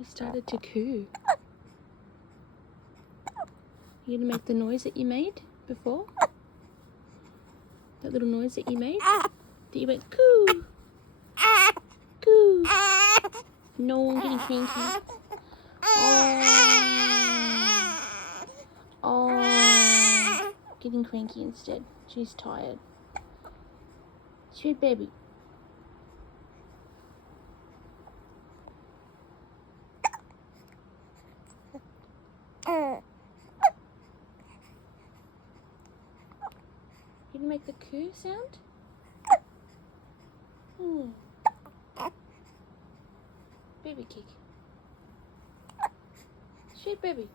You started to coo. You gonna make the noise that you made before? That little noise that you made? That you went coo! Coo! No, I'm getting cranky. Oh, getting cranky instead. She's tired. Sweet baby. You gonna make the coo sound? Baby kick. Sweet baby.